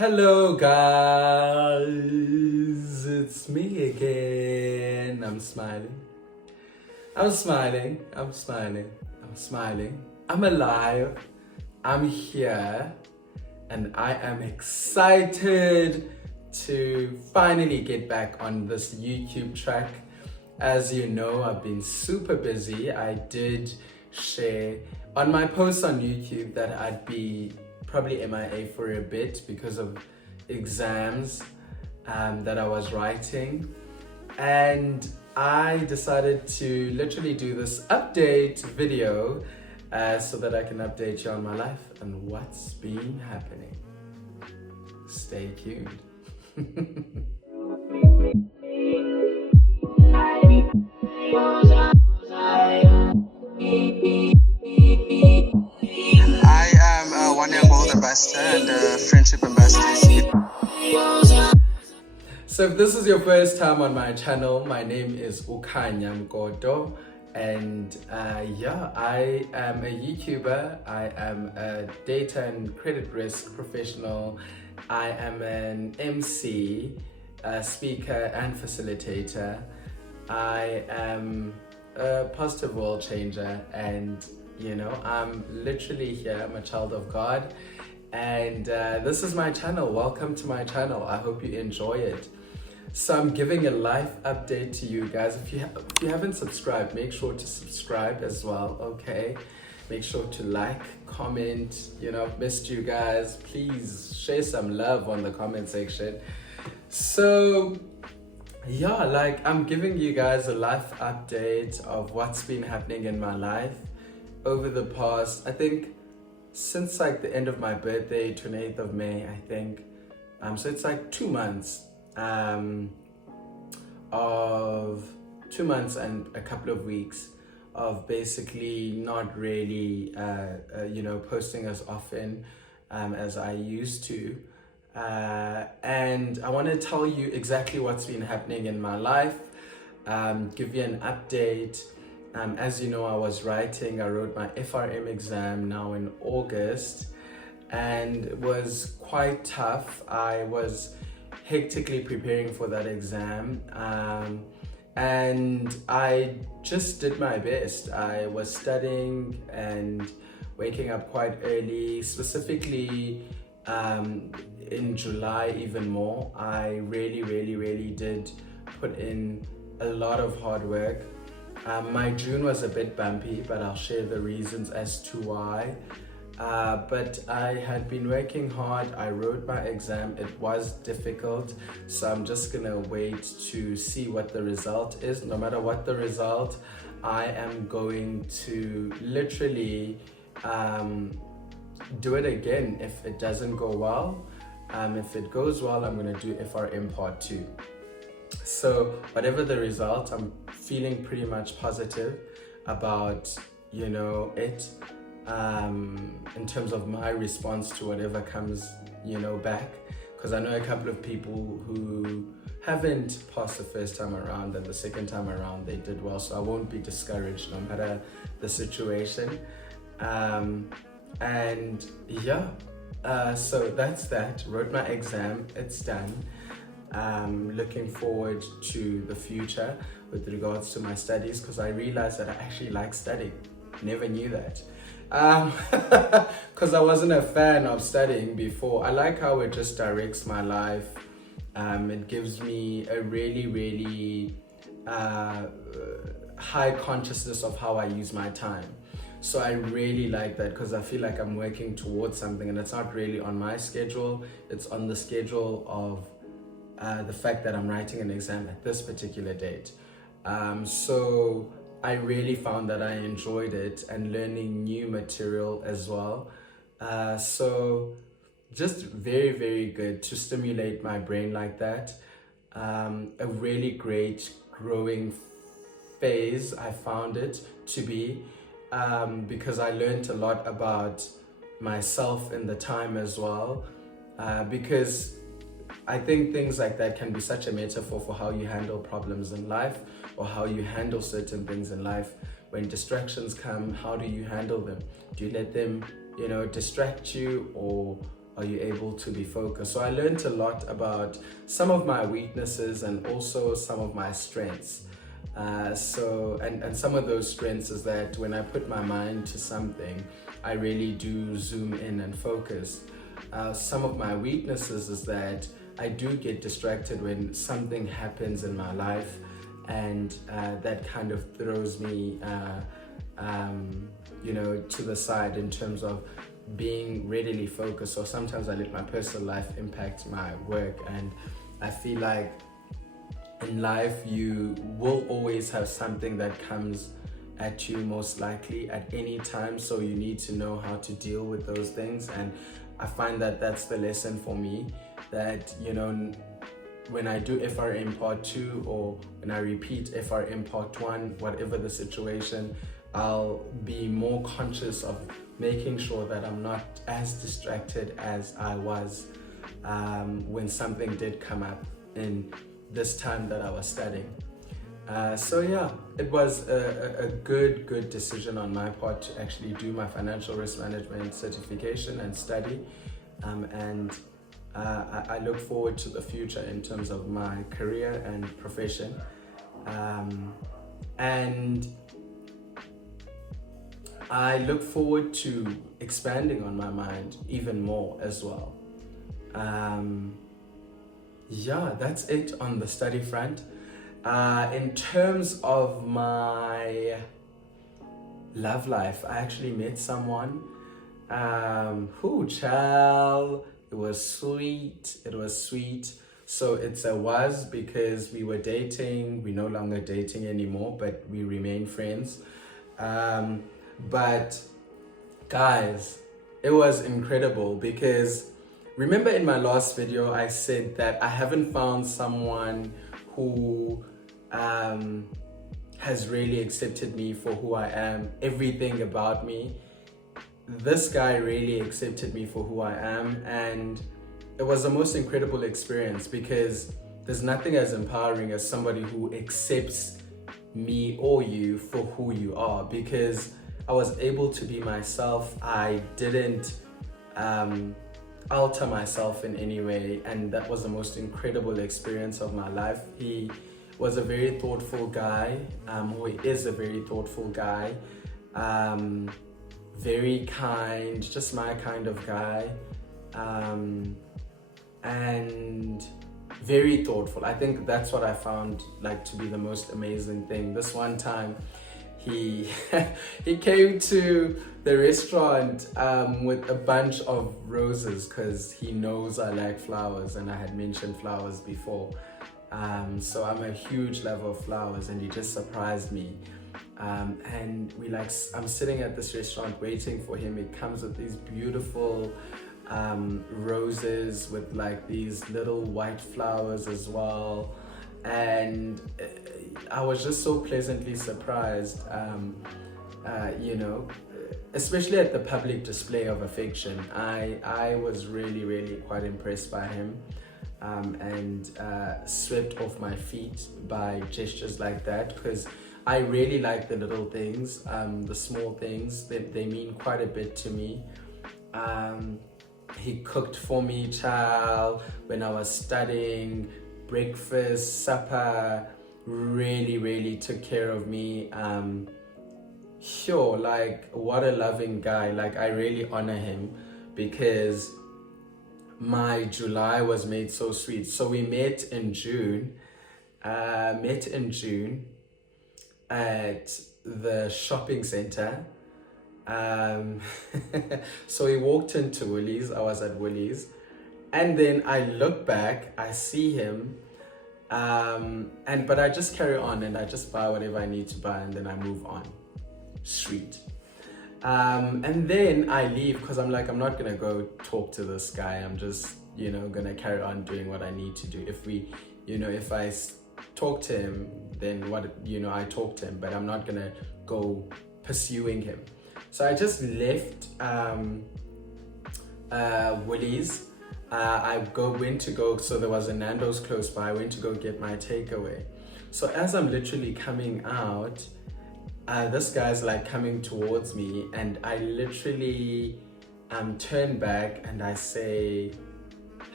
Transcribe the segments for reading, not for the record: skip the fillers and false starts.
Hello guys, it's me again. I'm smiling. I'm smiling. I'm smiling. I'm smiling. I'm alive. I'm here. And I am excited to finally get back on this YouTube track. As you know, I've been super busy. I did share on my post on YouTube that I'd be probably MIA for a bit because of exams that I was writing. And I decided to literally do this update video so that I can update you on my life and what's been happening. Stay tuned. I am a 1 year old ambassador and a friendship ambassador. So if this is your first time on my channel, my name is umqolo, and I am a YouTuber. I am a data and credit risk professional. I am an MC, a speaker and facilitator. I am a positive world changer, and I'm literally here. I'm a child of God, and this is my channel. Welcome to my channel. I hope you enjoy it. So I'm giving a life update to you guys. If you haven't subscribed, make sure to subscribe as well, okay? Make sure to like, comment. I've missed you guys. Please share some love on the comment section. So yeah, I'm giving you guys a life update of what's been happening in my life over the past, I think, since the end of my birthday, 28th of May, I think. So it's 2 months. Of 2 months and a couple of weeks of basically not really posting as often as I used to, and I want to tell you exactly what's been happening in my life, give you an update. As you know, I wrote my FRM exam now in August, and it was quite tough. I was hectically preparing for that exam, and I just did my best. I was studying and waking up quite early, specifically in July even more. I really did put in a lot of hard work. My June was a bit bumpy, but I'll share the reasons as to why. But I had been working hard. I wrote my exam. It was difficult, so I'm just gonna wait to see what the result is. No matter what the result, I am going to literally do it again if it doesn't go well. If it goes well, I'm gonna do FRM part 2. So whatever the result, I'm feeling pretty much positive about it. In terms of my response to whatever comes back, because I know a couple of people who haven't passed the first time around, and the second time around they did well, so I won't be discouraged no matter the situation. So that's that. Wrote my exam, it's done. Looking forward to the future with regards to my studies, because I realized that I actually like studying. Never knew that. Because I wasn't a fan of studying before. I like how it just directs my life. It gives me a really high consciousness of how I use my time. So I really like that, because I feel like I'm working towards something, and it's not really on my schedule. It's on the schedule of the fact that I'm writing an exam at this particular date. So I really found that I enjoyed it, and learning new material as well. So just very good to stimulate my brain like that. A really great growing phase I found it to be, because I learned a lot about myself in the time as well, because I think things like that can be such a metaphor for how you handle problems in life, or how you handle certain things in life. When distractions come, how do you handle them? Do you let them, distract you, or are you able to be focused? So I learned a lot about some of my weaknesses and also some of my strengths. And some of those strengths is that when I put my mind to something, I really do zoom in and focus. Some of my weaknesses is that I do get distracted when something happens in my life, and that kind of throws me, to the side in terms of being readily focused. Or sometimes I let my personal life impact my work, and I feel like in life you will always have something that comes at you, most likely at any time, so you need to know how to deal with those things. And I find that that's the lesson for me, that when I do FRM part 2 or when I repeat FRM part 1, whatever the situation, I'll be more conscious of making sure that I'm not as distracted as I was when something did come up in this time that I was studying. It was a good decision on my part to actually do my financial risk management certification and study, and I look forward to the future in terms of my career and profession, and I look forward to expanding on my mind even more as well. That's it on the study front. In terms of my love life, I actually met someone it was sweet. So it's a was, because we were dating. We're no longer dating anymore, but we remain friends. But guys, it was incredible, because remember in my last video I said that I haven't found someone who has really accepted me for who I am, everything about me. This guy really accepted me for who I am, and it was the most incredible experience, because there's nothing as empowering as somebody who accepts me or you for who you are, because I was able to be myself. I didn't alter myself in any way, and that was the most incredible experience of my life. He was a very thoughtful guy, he is a very thoughtful guy, very kind, just my kind of guy, and very thoughtful. I think that's what I found to be the most amazing thing. This one time he came to the restaurant with a bunch of roses, because he knows I like flowers, and I had mentioned flowers before. So I'm a huge lover of flowers, and he just surprised me. And I'm sitting at this restaurant waiting for him. It comes with these beautiful roses with these little white flowers as well. And I was just so pleasantly surprised, especially at the public display of affection. I was really quite impressed by him, and swept off my feet by gestures like that, because I really like the little things, the small things. They mean quite a bit to me. He cooked for me, child, when I was studying, breakfast, supper, really took care of me. What a loving guy. I really honor him, because my July was made so sweet. So we met in June at the shopping center. So we walked into Woolies. I was at Woolies, and then I look back, I see him, but I just carry on, and I just buy whatever I need to buy, and then I move on. Sweet. And then I leave, because I'm not gonna go talk to this guy. I'm just gonna carry on doing what I need to do. If I talk to him, then I talk to him, but I'm not gonna go pursuing him. So I just left Woolies. So there was a Nando's close by. I went to go get my takeaway. So as I'm literally coming out, this guy's coming towards me, and I literally turn back and I say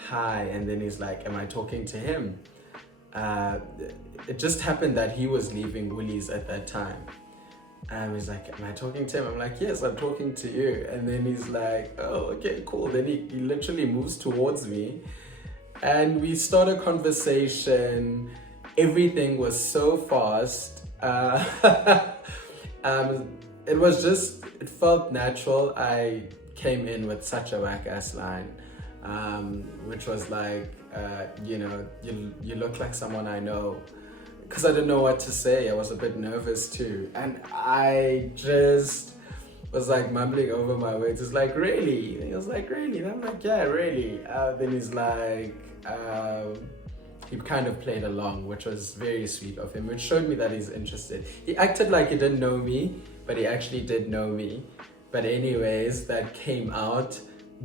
hi, and then he's like, am I talking to him? It just happened that he was leaving Woolies at that time. He's like, am I talking to him? I'm like, yes, I'm talking to you. And then he's like, oh, okay, cool. Then he literally moves towards me and we start a conversation. Everything was so fast. It felt natural. I came in with such a whack-ass line, which was like, you look like someone I know. Because I didn't know what to say. I was a bit nervous too. And I just was like mumbling over my words. It's like, really? And he was like, really? And I'm like, yeah, really. Then he's like, he kind of played along, which was very sweet of him, which showed me that he's interested. He acted like he didn't know me, but he actually did know me. But anyways, that came out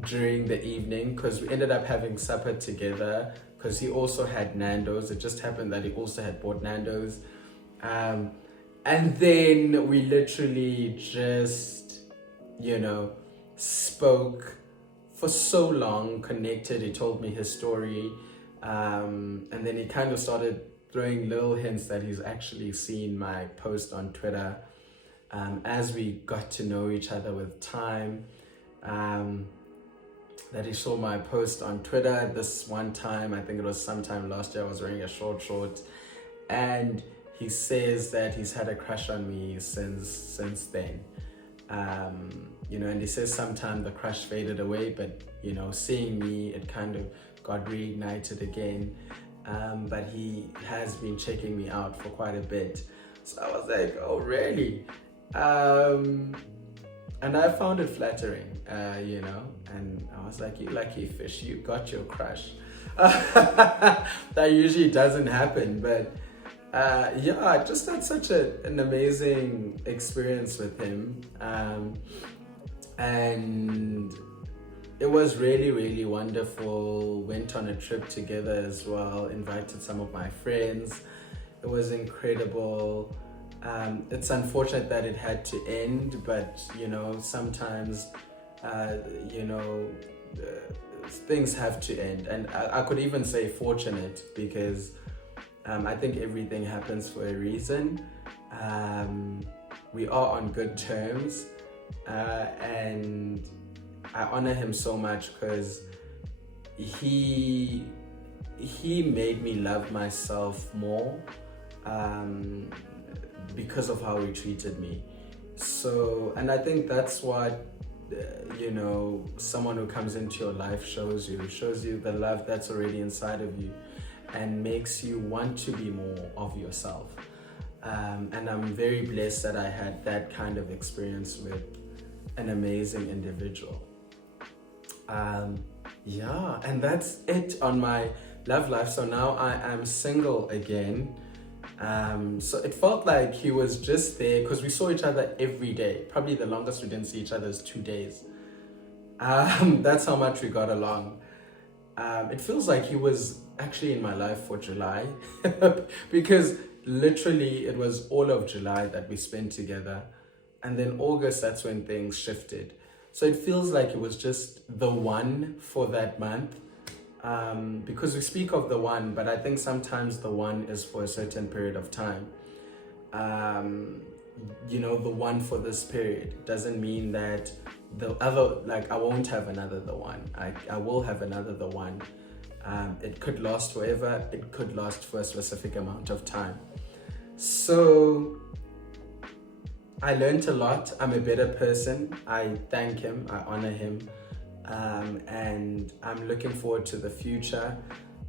during the evening because we ended up having supper together. Because he also had Nando's. It just happened that he also had bought Nando's. And then we literally just, spoke for so long, connected. He told me his story. And then he kind of started throwing little hints that he's actually seen my post on Twitter. As we got to know each other with time, that he saw my post on Twitter this one time. I think it was sometime last year. I was wearing a short, and he says that he's had a crush on me since then. And he says sometime the crush faded away, but seeing me, it kind of got reignited again. But he has been checking me out for quite a bit. So I was like, oh really? And I found it flattering, and I was like, you lucky fish, you got your crush. That usually doesn't happen, but I just had such an amazing experience with him. And it was really, really wonderful. Went on a trip together as well, invited some of my friends. It was incredible. It's unfortunate that it had to end, but sometimes things have to end, and I could even say fortunate, because I think everything happens for a reason. We are on good terms, and I honor him so much because he made me love myself more. Because of how he treated me. So, and I think that's what someone who comes into your life shows you the love that's already inside of you and makes you want to be more of yourself. And I'm very blessed that I had that kind of experience with an amazing individual. And that's it on my love life. So now I am single again. So it felt like he was just there because we saw each other every day. Probably the longest we didn't see each other is 2 days. That's how much we got along. It feels like he was actually in my life for July because literally it was all of July that we spent together. And then August, that's when things shifted. So it feels like it was just the one for that month. Because we speak of the one, but I think sometimes the one is for a certain period of time. The one for this period doesn't mean that the other, I won't have another the one. I will have another the one. It could last forever. It could last for a specific amount of time. So I learned a lot. I'm a better person. I thank him. I honor him. And I'm looking forward to the future.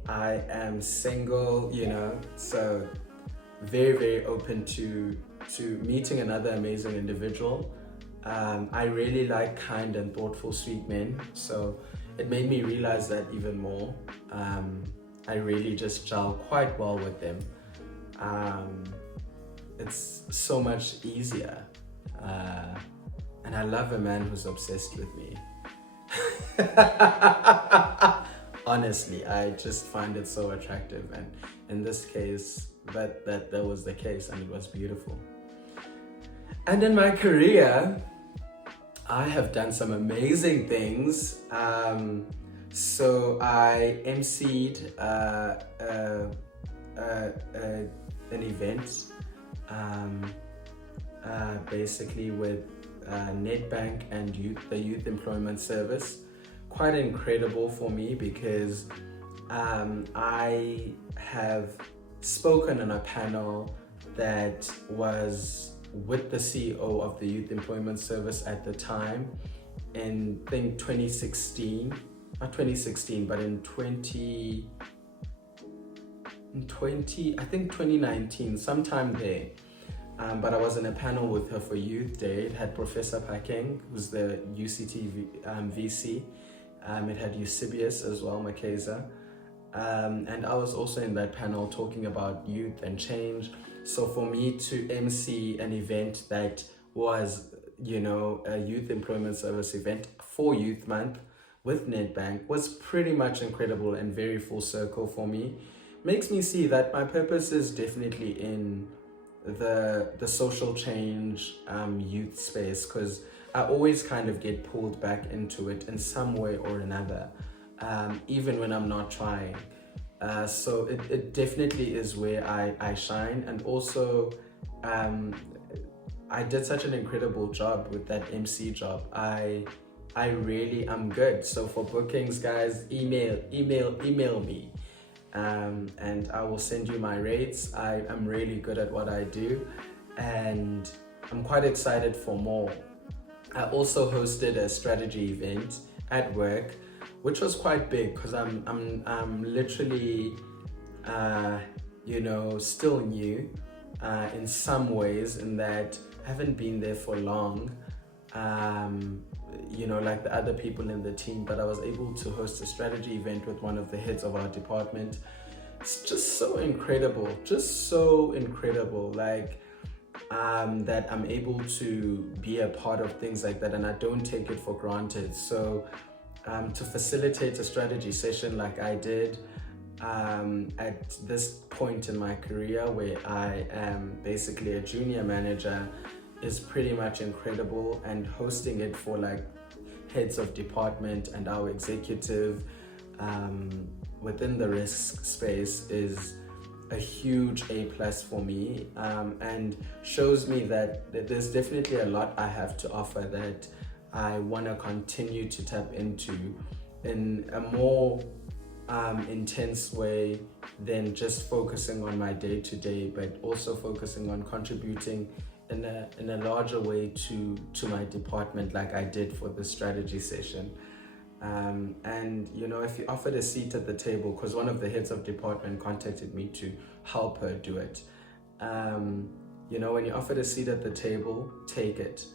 I am single, so very, very open to meeting another amazing individual. I really like kind and thoughtful, sweet men. So it made me realize that even more. I really just gel quite well with them. It's so much easier. And I love a man who's obsessed with me. Honestly, I just find it so attractive, and in this case that was the case, and it was beautiful. And in my career, I have done some amazing things. So I emceed an event, basically with Nedbank and the Youth Employment Service. Quite incredible for me because I have spoken on a panel that was with the CEO of the Youth Employment Service at the time in, I think, 2016, not 2016, but in 2019, sometime there. But I was in a panel with her for Youth Day. It had Professor Pakeng, who's the UCT VC. It had Eusebius as well, Makeza. And I was also in that panel talking about youth and change. So for me to MC an event that was, a Youth Employment Service event for Youth Month with Nedbank was pretty much incredible and very full circle for me. Makes me see that my purpose is definitely in the social change youth space, because I always kind of get pulled back into it in some way or another, even when I'm not trying. So it definitely is where I shine. And also I did such an incredible job with that MC job. I really am good. So for bookings, guys, email me. And I will send you my rates. I am really good at what I do, and I'm quite excited for more. I also hosted a strategy event at work, which was quite big because I'm literally still new in some ways, in that I haven't been there for long. Like the other people in the team, but I was able to host a strategy event with one of the heads of our department. It's just so incredible, like that I'm able to be a part of things like that, and I don't take it for granted. So to facilitate a strategy session like I did at this point in my career, where I am basically a junior manager, is pretty much incredible. And hosting it for like heads of department and our executive within the risk space is a huge A+ for me, and shows me that there's definitely a lot I have to offer that I want to continue to tap into in a more intense way than just focusing on my day-to-day, but also focusing on contributing in a larger way to my department, like I did for the strategy session. And if you offered a seat at the table, because one of the heads of department contacted me to help her do it, when you offered a seat at the table, take it,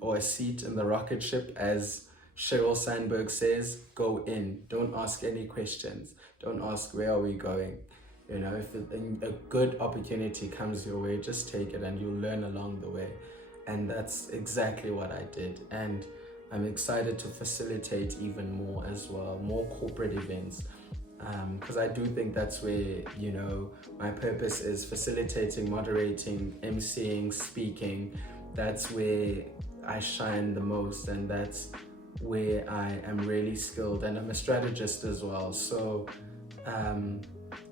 or a seat in the rocket ship, as Sheryl Sandberg says, go in, don't ask any questions, don't ask where are we going. If a good opportunity comes your way, just take it and you'll learn along the way. And that's exactly what I did. And I'm excited to facilitate even more as well, more corporate events. Because I do think that's where, my purpose is: facilitating, moderating, emceeing, speaking. That's where I shine the most, and that's where I am really skilled. And I'm a strategist as well. So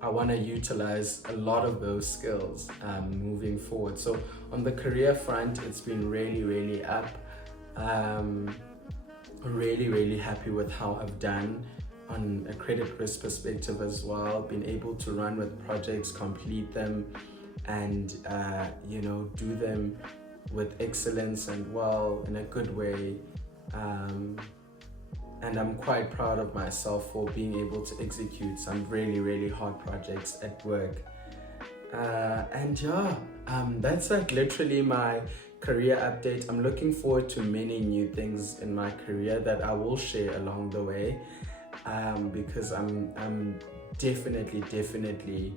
I want to utilize a lot of those skills moving forward. So on the career front, it's been really, really up. Really happy with how I've done on a credit risk perspective as well. Been able to run with projects, complete them, and do them with excellence and in a good way. And I'm quite proud of myself for being able to execute some really hard projects at work. That's like literally my career update. I'm looking forward to many new things in my career that I will share along the way, because I'm definitely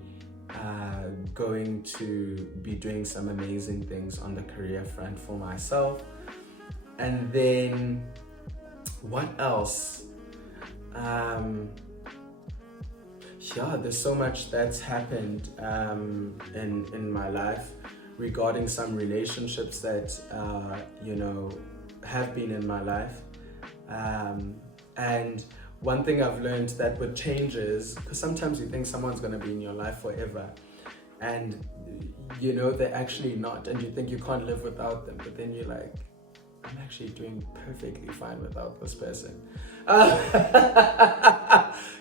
going to be doing some amazing things on the career front for myself. And then what else? There's so much that's happened in my life regarding some relationships that have been in my life. And one thing I've learned that with changes, because sometimes you think someone's going to be in your life forever, and you know they're actually not, and you think you can't live without them, but then you're like, I'm actually doing perfectly fine without this person.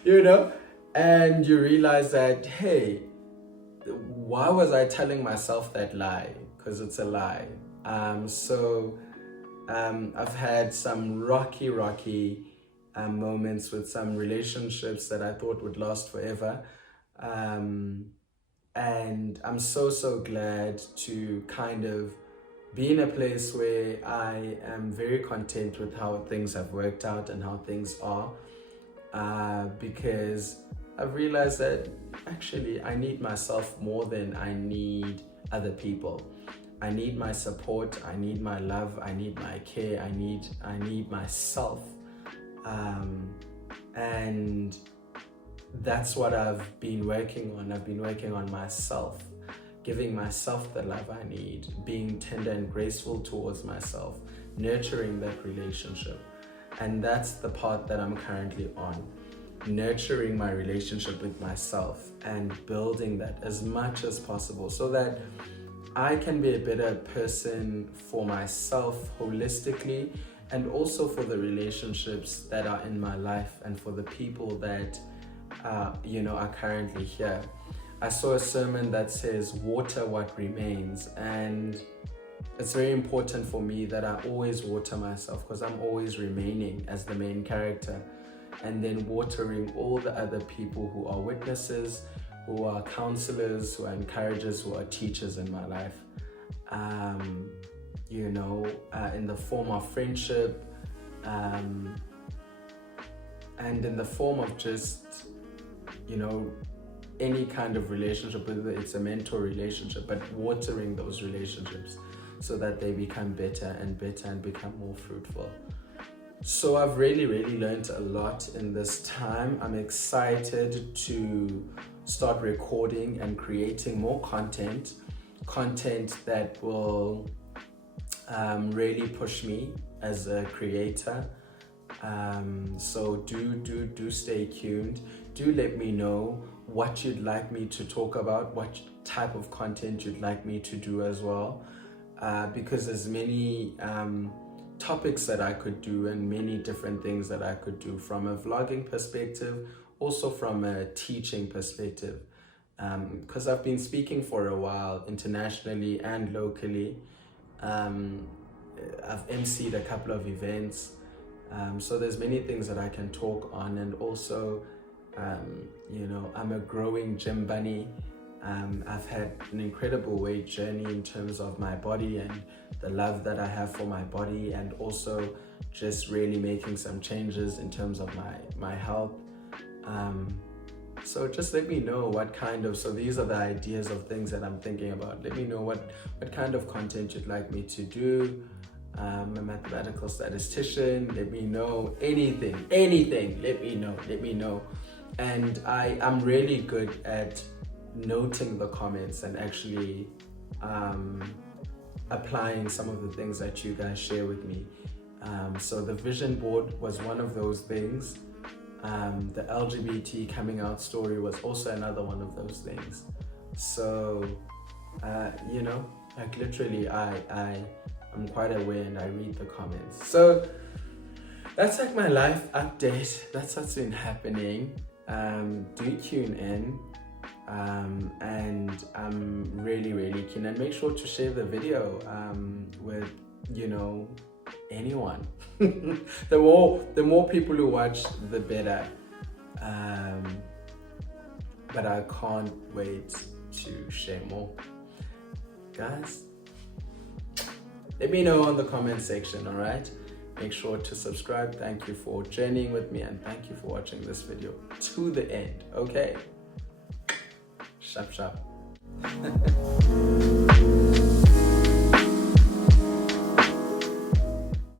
You know, and you realize that, hey, why was I telling myself that lie? Because it's a lie. I've had some rocky moments with some relationships that I thought would last forever. And I'm so glad to kind of be in a place where I am very content with how things have worked out and how things are. Because I've realized that actually I need myself more than I need other people. I need my support, I need my love, I need my care, I need myself. And that's what I've been working on. I've been working on myself, giving myself the love I need, being tender and graceful towards myself, nurturing that relationship. And that's the part that I'm currently on, nurturing my relationship with myself and building that as much as possible so that I can be a better person for myself holistically, and also for the relationships that are in my life and for the people that are currently here. I saw a sermon that says, water what remains, and it's very important for me that I always water myself, because I'm always remaining as the main character, and then watering all the other people who are witnesses, who are counselors, who are encouragers, who are teachers in my life. In the form of friendship, and in the form of just, any kind of relationship, whether it's a mentor relationship, but watering those relationships so that they become better and better and become more fruitful. So I've really learned a lot in this time. I'm excited to start recording and creating more content that will really push me as a creator. So do stay tuned. Do let me know what you'd like me to talk about, what type of content you'd like me to do as well, because there's many topics that I could do and many different things that I could do from a vlogging perspective, also from a teaching perspective, because I've been speaking for a while internationally and locally. I've emceed a couple of events, so there's many things that I can talk on, and also I'm a growing gym bunny. I've had an incredible weight journey in terms of my body and the love that I have for my body, and also just really making some changes in terms of my health. So just let me know so these are the ideas of things that I'm thinking about. Let me know what kind of content you'd like me to do. I'm a mathematical statistician. Let me know anything, let me know. And I'm really good at noting the comments and actually applying some of the things that you guys share with me. So the vision board was one of those things. The LGBT coming out story was also another one of those things. So, literally I'm quite aware and I read the comments. So that's like my life update. That's what's been happening. Do tune in. And I'm really keen, and make sure to share the video with anyone. the more people who watch, the better. But I can't wait to share more. Guys, let me know in the comment section, all right? Make sure to subscribe. Thank you for journeying with me, and thank you for watching this video to the end, okay? Sharp.